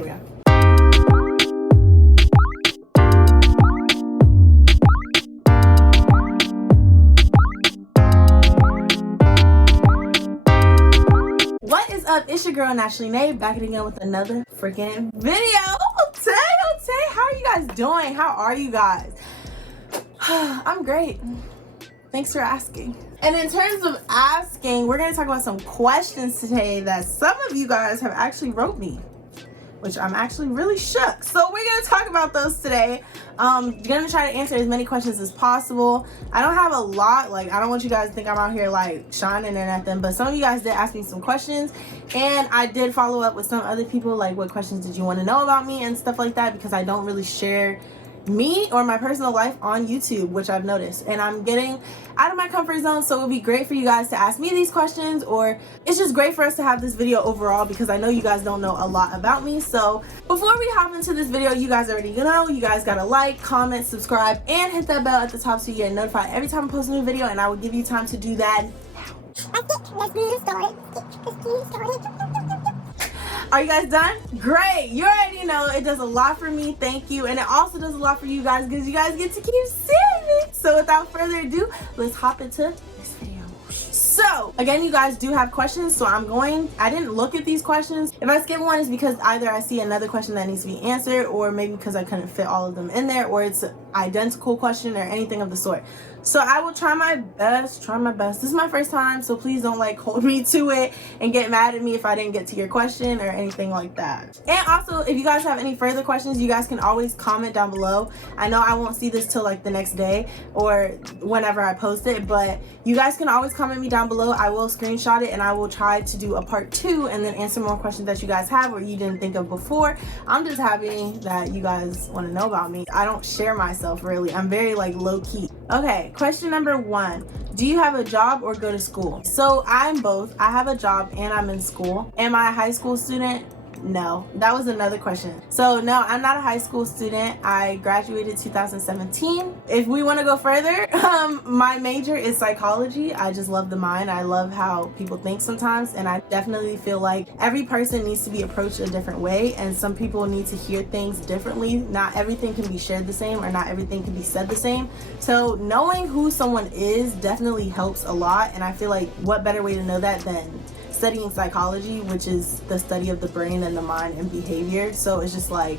There we go. What is up? It's your girl NaturallyNay back again with another freaking video. Tay, how are you guys doing? How are you guys? I'm great. Thanks for asking. And in terms of asking, we're going to talk about some questions today that some of you guys have actually wrote me, which I'm actually really shook. So we're going to talk about those today. Going to try to answer as many questions as possible. I don't have a lot, like I don't want you guys to think I'm out here like shining or nothing, but some of you guys did ask me some questions, and I did follow up with some other people, like what questions did you want to know about me and stuff like that, because I don't really share me or my personal life on YouTube, which I've noticed, and I'm getting out of my comfort zone. So it would be great for you guys to ask me these questions, or it's just great for us to have this video overall, because I know you guys don't know a lot about me. So before we hop into this video, you guys already know, you guys gotta like, comment, subscribe, and hit that bell at the top so you get notified every time I post a new video, and I will give you time to do that now. Let's get started. Are you guys done? Great. You already know it does a lot for me. Thank you. And it also does a lot for you guys because you guys get to keep seeing me. So without further ado, let's hop into this video. So again, you guys do have questions, so I didn't look at these questions. If I skip one, it's because either I see another question that needs to be answered, or maybe because I couldn't fit all of them in there, or it's an identical question or anything of the sort. So I will try my best. This is my first time, so please don't like hold me to it and get mad at me if I didn't get to your question or anything like that. And also, if you guys have any further questions, you guys can always comment down below. I know I won't see this till like the next day or whenever I post it, but you guys can always comment me down below. I will screenshot it and I will try to do a part 2 and then answer more questions that you guys have or you didn't think of before. I'm just happy that you guys want to know about me. I don't share myself really. I'm very like low key. Okay, question number 1. Do you have a job or go to school? So I'm both. I have a job and I'm in school. Am I a high school student? No, that was another question. So no, I'm not a high school student. I graduated 2017. If we want to go further, my major is psychology. I just love the mind. I love how people think sometimes, and I definitely feel like every person needs to be approached a different way, and some people need to hear things differently. Not everything can be shared the same, or not everything can be said the same. So knowing who someone is definitely helps a lot, and I feel like what better way to know that than studying psychology, which is the study of the brain and the mind and behavior. So it's just like,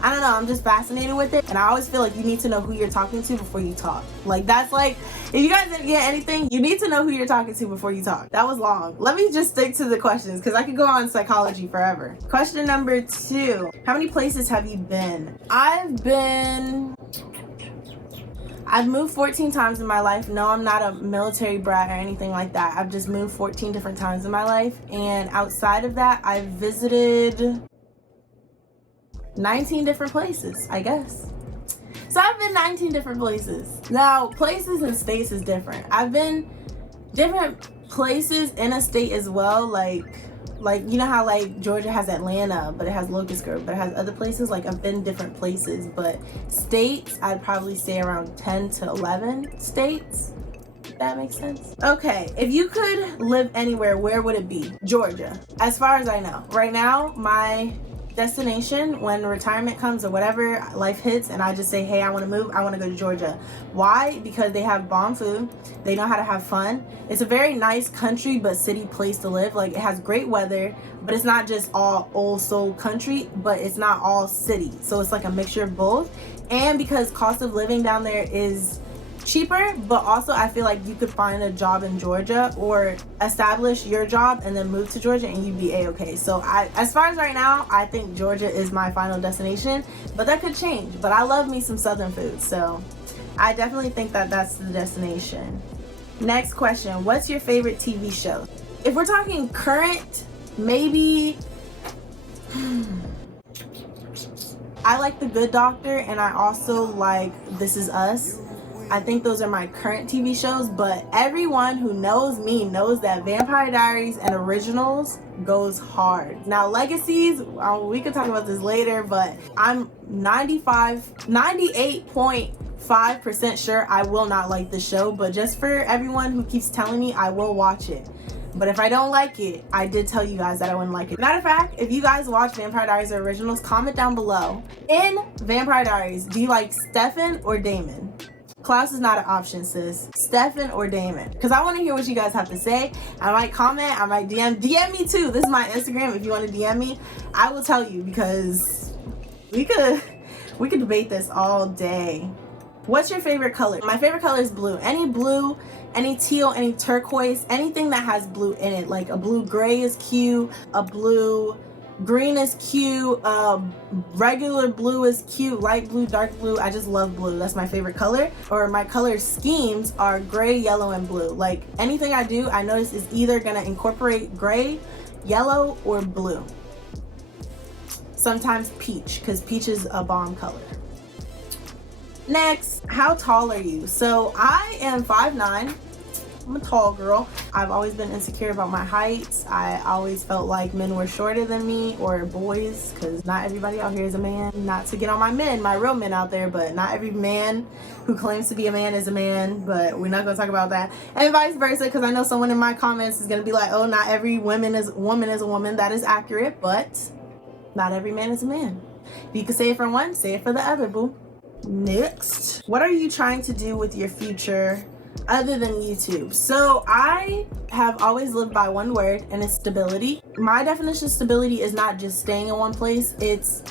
I don't know, I'm just fascinated with it, and I always feel like you need to know who you're talking to before you talk. Like that's like, if you guys didn't get anything, you need to know who you're talking to before you talk. That was long. Let me just stick to the questions because I could go on psychology forever. Question number 2. How many places have you been? I've moved 14 times in my life. No, I'm not a military brat or anything like that. I've just moved 14 different times in my life. And outside of that, I've visited 19 different places, I guess. So I've been 19 different places. Now, places and states is different. I've been different places in a state as well, like you know how like Georgia has Atlanta, but it has Locust Grove, but it has other places. Like I've been different places, but states, I'd probably say around 10 to 11 states, if that makes sense. Okay, if you could live anywhere, where would it be? Georgia, as far as I know. Right now, my destination when retirement comes or whatever life hits and I just say, hey, I want to move, I want to go to Georgia. Why? Because they have bomb food, they know how to have fun. It's a very nice country but city place to live. Like it has great weather, but it's not just all old soul country, but it's not all city, so it's like a mixture of both. And because cost of living down there is cheaper, but also I feel like you could find a job in Georgia or establish your job and then move to Georgia and you'd be a-okay. So as far as right now, I think Georgia is my final destination, but that could change. But I love me some southern food, so I definitely think that that's the destination. Next question, what's your favorite TV show? If we're talking current, maybe I like The Good Doctor, and I also like This Is Us. I think those are my current TV shows, but everyone who knows me knows that Vampire Diaries and Originals goes hard. Now Legacies, we could talk about this later, but I'm 98.5% sure I will not like the show, but just for everyone who keeps telling me, I will watch it. But if I don't like it, I did tell you guys that I wouldn't like it. Matter of fact, if you guys watch Vampire Diaries originals, comment down below. In Vampire Diaries, do you like Stefan or Damon? Klaus is not an option, sis. Stefan or Damon? Because I want to hear what you guys have to say. I might comment, I might DM me too. This is my Instagram. If you want to DM me, I will tell you, because we could debate this all day. What's your favorite color? My favorite color is blue. Any blue, any teal, any turquoise, anything that has blue in it. Like a blue gray is cute, a blue green is cute, regular blue is cute, light blue, dark blue. I just love blue. That's my favorite color. Or my color schemes are gray, yellow, and blue. Like anything I do, I notice is either gonna incorporate gray, yellow, or blue. Sometimes peach, because peach is a bomb color. Next, how tall are you? So I am 5'9". I'm a tall girl. I've always been insecure about my height. I always felt like men were shorter than me, or boys, because not everybody out here is a man. Not to get on my men, my real men out there, but not every man who claims to be a man is a man, but we're not going to talk about that. And vice versa, because I know someone in my comments is going to be like, oh, not every woman is a woman. That is accurate, but not every man is a man. If you can say it for one, say it for the other, boo. Next, what are you trying to do with your future other than YouTube? So I have always lived by one word, and it's stability. My definition of stability is not just staying in one place, it's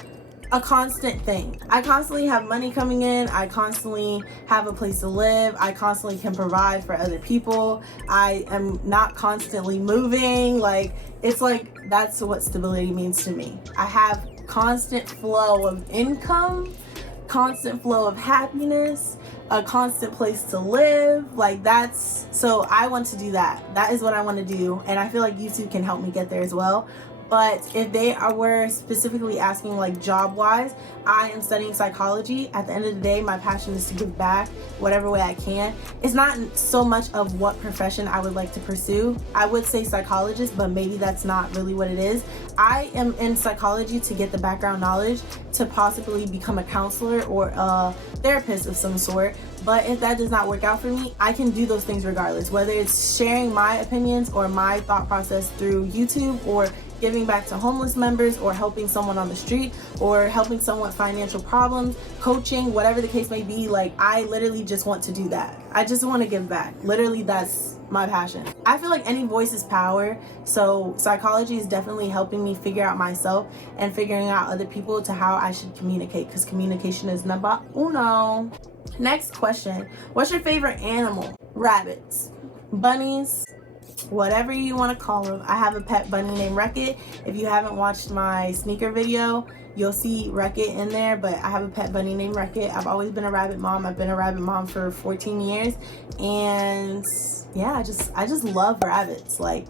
a constant thing. I constantly have money coming in, I constantly have a place to live, I constantly can provide for other people, I am not constantly moving. Like, it's like, that's what stability means to me. I have constant flow of income, constant flow of happiness, a constant place to live. Like, that's, so I want to do that. That is what I want to do, and I feel like YouTube can help me get there as well. But if they were specifically asking like job wise, I am studying psychology. At the end of the day, my passion is to give back whatever way I can. It's not so much of what profession I would like to pursue. I would say psychologist, but maybe that's not really what it is. I am in psychology to get the background knowledge to possibly become a counselor or a therapist of some sort. But if that does not work out for me, I can do those things regardless, whether it's sharing my opinions or my thought process through YouTube, or giving back to homeless members, or helping someone on the street, or helping someone with financial problems, coaching, whatever the case may be. Like, I literally just want to do that. I just want to give back. Literally, that's my passion. I feel like any voice is power, so psychology is definitely helping me figure out myself and figuring out other people to how I should communicate, because communication is number uno. Next question, what's your favorite animal? Rabbits, bunnies, whatever you want to call them. I have a pet bunny named Wreck-It. If you haven't watched my sneaker video, you'll see Wreck-It in there, but I have a pet bunny named Wreck-It. I've always been a rabbit mom. I've been a rabbit mom for 14 years, and yeah, I just love rabbits. Like,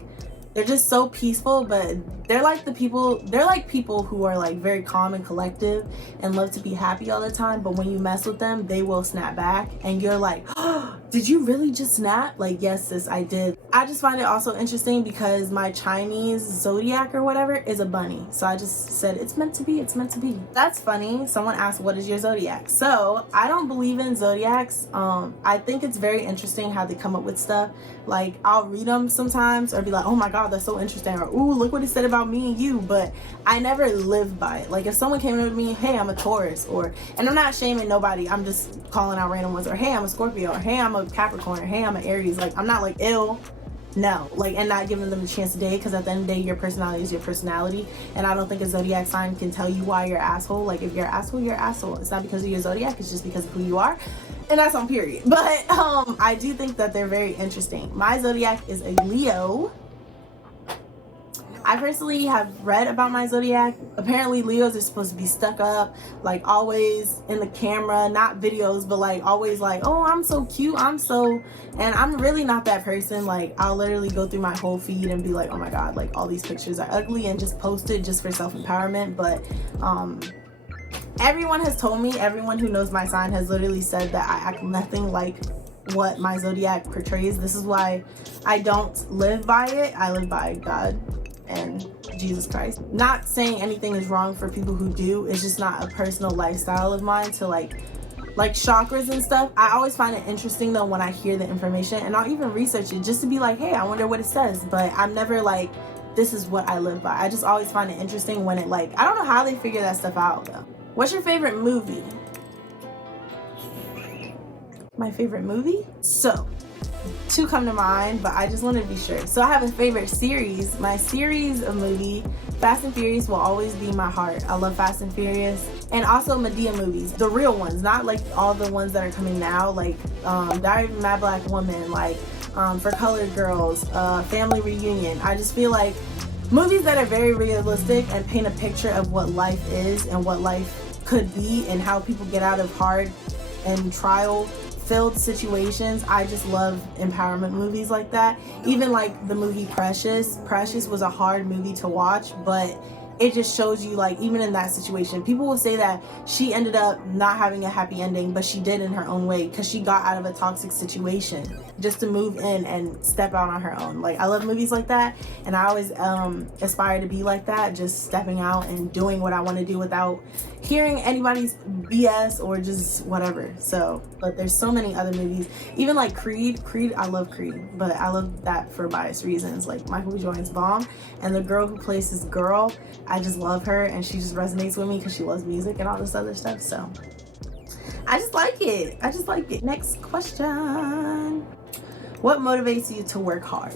they're just so peaceful, but they're like people who are like very calm and collective and love to be happy all the time, but when you mess with them, they will snap back, and you're like, oh, did you really just snap? Like, yes, sis, I did. I just find it also interesting because my Chinese zodiac or whatever is a bunny, so I just said it's meant to be, it's meant to be. That's funny. Someone asked, what is your zodiac? So I don't believe in zodiacs. I think it's very interesting how they come up with stuff. Like, I'll read them sometimes or be like, oh my god, that's so interesting, or ooh, look what he said about me and you, but I never lived by it. Like, if someone came to me, hey, I'm a Taurus, or, and I'm not shaming nobody, I'm just calling out random ones, or hey, I'm a Scorpio, or hey, I'm a Capricorn, or hey, I'm an Aries. Like, I'm not like ill, no, like, and not giving them a chance to date, because at the end of the day, your personality is your personality, and I don't think a zodiac sign can tell you why you're an asshole. Like, if you're an asshole, you're an asshole. It's not because of your zodiac, it's just because of who you are, and that's on period. But I do think that they're very interesting. My zodiac is a Leo. I personally have read about my zodiac. Apparently Leos are supposed to be stuck up, like always in the camera, not videos, but like always like, oh, I'm so cute, and I'm really not that person. Like, I'll literally go through my whole feed and be like, oh my god, like all these pictures are ugly, and just post it just for self-empowerment. But everyone has told me, everyone who knows my sign has literally said that I act nothing like what my zodiac portrays. This is why I don't live by it. I live by God and Jesus Christ. Not saying anything is wrong for people who do. It's just not a personal lifestyle of mine to like like chakras and stuff. I always find it interesting though when I hear the information, and I'll even research it just to be like, hey, I wonder what it says. But I'm never like, this is what I live by. I just always find it interesting when it like, I don't know how they figure that stuff out though. What's your favorite movie? My favorite movie? So, two come to mind, but I just want to be sure. So I have a favorite series. My series of movie, Fast and Furious, will always be my heart. I love Fast and Furious. And also Medea movies, the real ones, not like all the ones that are coming now, like Diary of a Mad Black Woman, like For Colored Girls, Family Reunion. I just feel like movies that are very realistic and paint a picture of what life is and what life could be and how people get out of hard and trial filled situations. I just love empowerment movies like that. Even like the movie Precious was a hard movie to watch, but it just shows you like even in that situation, people will say that she ended up not having a happy ending, but she did in her own way because she got out of a toxic situation just to move in and step out on her own. Like I love movies like that, and I always aspire to be like that, just stepping out and doing what I want to do without hearing anybody's BS or just whatever. So, but there's so many other movies, even like Creed. I love Creed, but I love that for biased reasons. Like Michael B. Jordan's bomb, and the girl who plays this girl, I just love her, and she just resonates with me because she loves music and all this other stuff. So I just like it. Next question. What motivates you to work hard?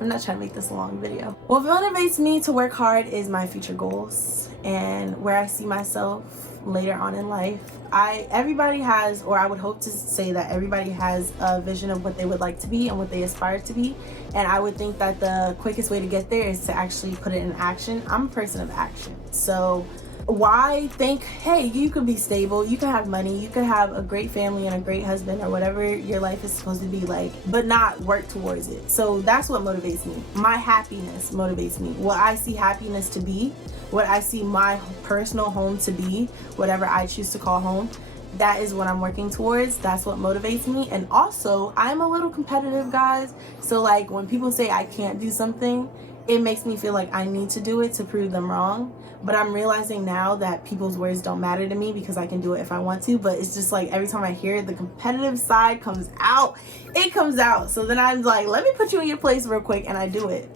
I'm not trying to make this a long video. What motivates me to work hard is my future goals and where I see myself later on in life. Everybody has, or I would hope to say that everybody has a vision of what they would like to be and what they aspire to be. And I would think that the quickest way to get there is to actually put it in action. I'm a person of action. So why think, hey, you could be stable, you could have money, you could have a great family and a great husband or whatever your life is supposed to be like, but not work towards it? So that's what motivates me. My happiness motivates me. What I see happiness to be, what I see my personal home to be, whatever I choose to call home, that is what I'm working towards. That's what motivates me. And also, I'm a little competitive, guys. So like when people say I can't do something, it makes me feel like I need to do it to prove them wrong. But I'm realizing now that people's words don't matter to me because I can do it if I want to. But it's just like every time I hear it, the competitive side comes out. It comes out. So then I'm like, let me put you in your place real quick, and I do it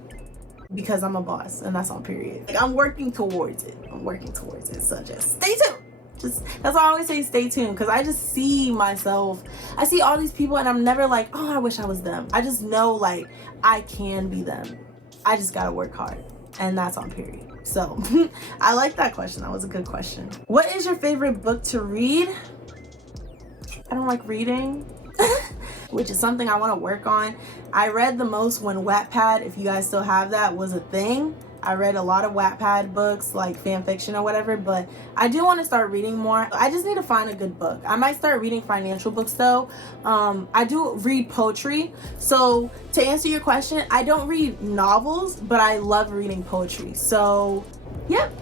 because I'm a boss, and that's on period. Like I'm working towards it. So just stay tuned. That's why I always say stay tuned, because I just see myself. I see all these people, and I'm never like, oh, I wish I was them. I just know like I can be them. I just gotta work hard, and that's on period. So I like that question. That was a good question. What is your favorite book to read? I don't like reading, which is something I want to work on. I read the most when Wattpad, if you guys still have that, was a thing. I read a lot of Wattpad books, like fan fiction or whatever, but I do want to start reading more. I just need to find a good book. I might start reading financial books though. I do read poetry. So to answer your question, I don't read novels, but I love reading poetry. So, yep.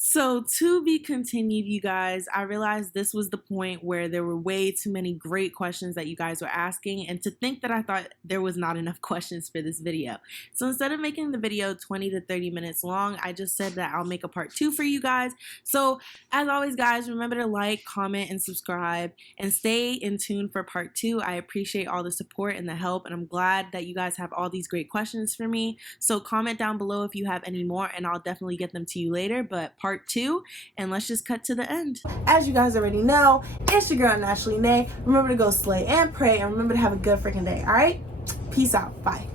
So to be continued, you guys. I realized this was the point where there were way too many great questions that you guys were asking, and to think that I thought there was not enough questions for this video. So instead of making the video 20 to 30 minutes long, I just said that I'll make a part 2 for you guys. So as always, guys, remember to like, comment, and subscribe, and stay in tune for part 2. I appreciate all the support and the help, and I'm glad that you guys have all these great questions for me. So comment down below if you have any more, and I'll definitely get them to you later. But part 2, and let's just cut to the end. As you guys already know, it's your girl NaturallyNay. Remember to go slay and pray, and remember to have a good freaking day. All right, peace out. Bye.